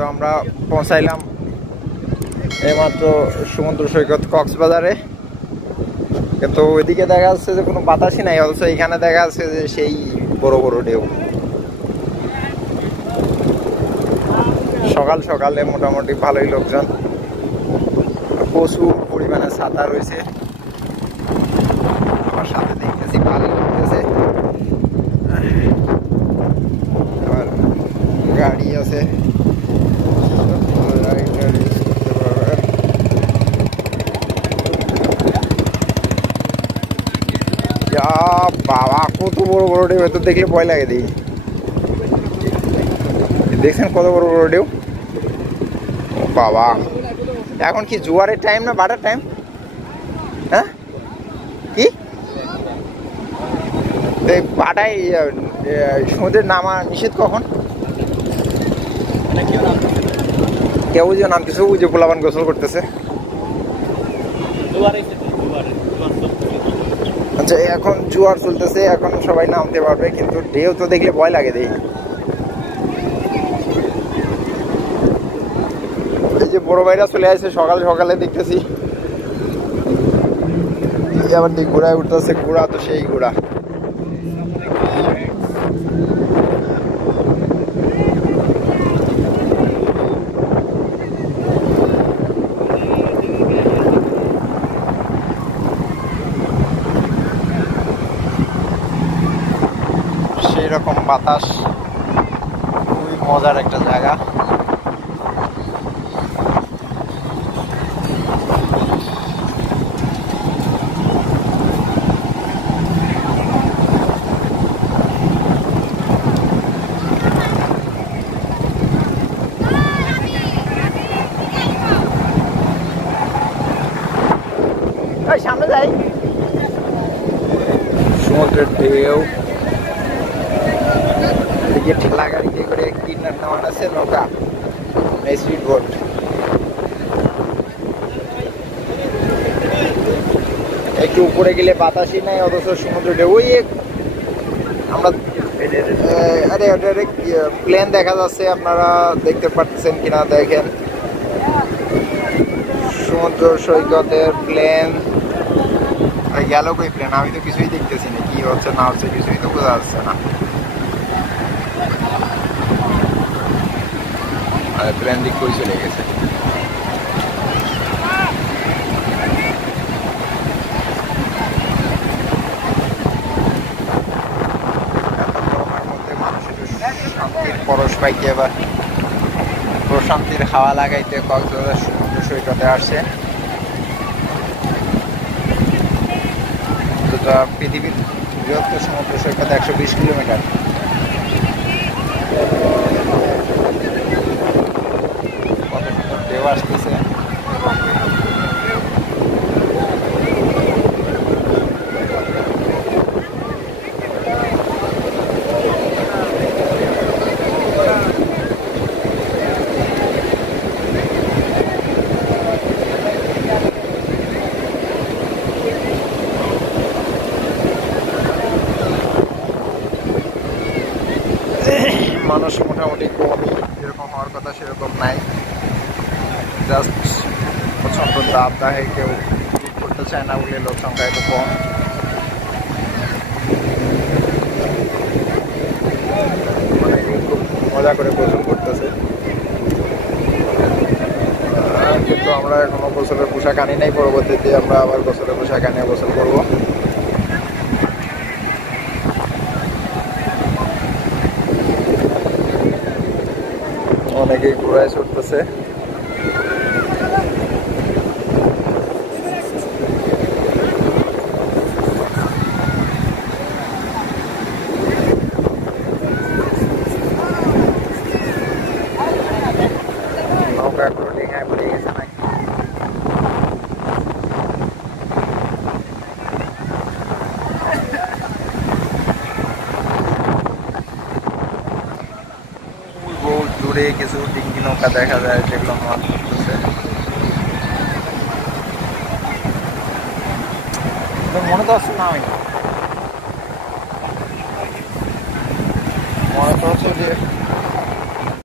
তো আমরা পৌঁছাইলাম এইমাত্র সমুদ্র সৈকত কক্সবাজারে। কিন্তু ওইদিকে দেখা যাচ্ছে যে কোনো বাতাসই নাই, অথচ এখানে দেখা যাচ্ছে যে সেই বড় বড় ঢেউ। সকাল সকালে মোটামুটি ভালোই লোকজন, প্রচুর পরিমাণে ছাতা রয়েছে। আমার সাথে দেখতেছি ভালোই লাগতেছে, আবার গাড়ি আছে। বাবা কত বড় বড় ঢেউ, এত দেখলে ভয় লাগে। দেখছেন কত বড় বড় ঢেউ। বাবা এখন কি জোয়ারের টাইম না ভাটার টাইম? হ্যাঁ কি ভাটায় সমুদ্রের নামা নিষেধ কখন? কেউ বুঝে নামতেছে, ওই যে পোলাবান গোসল করতেছে। আচ্ছা এখন জোয়ার চলতেছে, এখন সবাই নামতে পারবে, কিন্তু ঢেউ তো দেখলে ভয় লাগে। এই যে বড় ভাইরা চলে আসছে সকাল সকালে দেখতেছি, আবার ঘোড়ায় উঠতেছে। ঘোড়া তো সেই ঘোড়া। সেই রকম বাতাস, খুবই মজার একটা জায়গা। সামনে যাই, সমুদ্রের ঢেউ। এদিকে ঠেলা গাড়িতে করে কিনার নামান আছে নৌকা, স্পিড বোট। একটু উপরে গেলে বাতাসই নাই, অথচ সমুদ্রের ঢেউ। ওই আমরা প্লেন দেখা যাচ্ছে, আপনারা দেখতে পাচ্ছেন কিনা দেখেন। সমুদ্র সৈকতের প্লেন গেল কই প্লেন? আমি তো কিছুই দেখতেছি না, কি হচ্ছে না হচ্ছে কিছুই তো বোঝা যাচ্ছে না। প্লেন দিক কই চলে গেছে? গরমের মধ্যে মানুষ একটু শান্তির পরশ পাইতে, এবার প্রশান্তির হাওয়া লাগাইতে কক্সবাজার সমুদ্র সৈকতে আসছে। পৃথিবীর বৃহত্তর সমুদ্র সৈকত 120 কিলোমিটার। কত সুন্দর ঢেউ আসতেছে। মানুষ মোটামুটি কমই, যেরকম হওয়ার কথা সেরকম নাই। জাস্ট প্রচন্ড দাবদাহে কেউ করতে চায় না বলে লোক সংখ্যা একটু কম। খুব মজা করে গোসল করতেছে, কিন্তু আমরা এখনো গোসলের পোশাক আনি নাই। পরবর্তীতে আমরা আবার গোসলের পোশাক আনিয়ে গোসল করবো। অনেকেই ঘোড়ায় চড়তেছে। নৌকা ডেঙায় পড়ে গেছে নাকি? দূরে কিছু ডিঙ্গি নৌকা দেখা যায়, যেগুলো মাছ ধরতেছে। মনে তো হচ্ছে না, আমি মনে তো হচ্ছে যে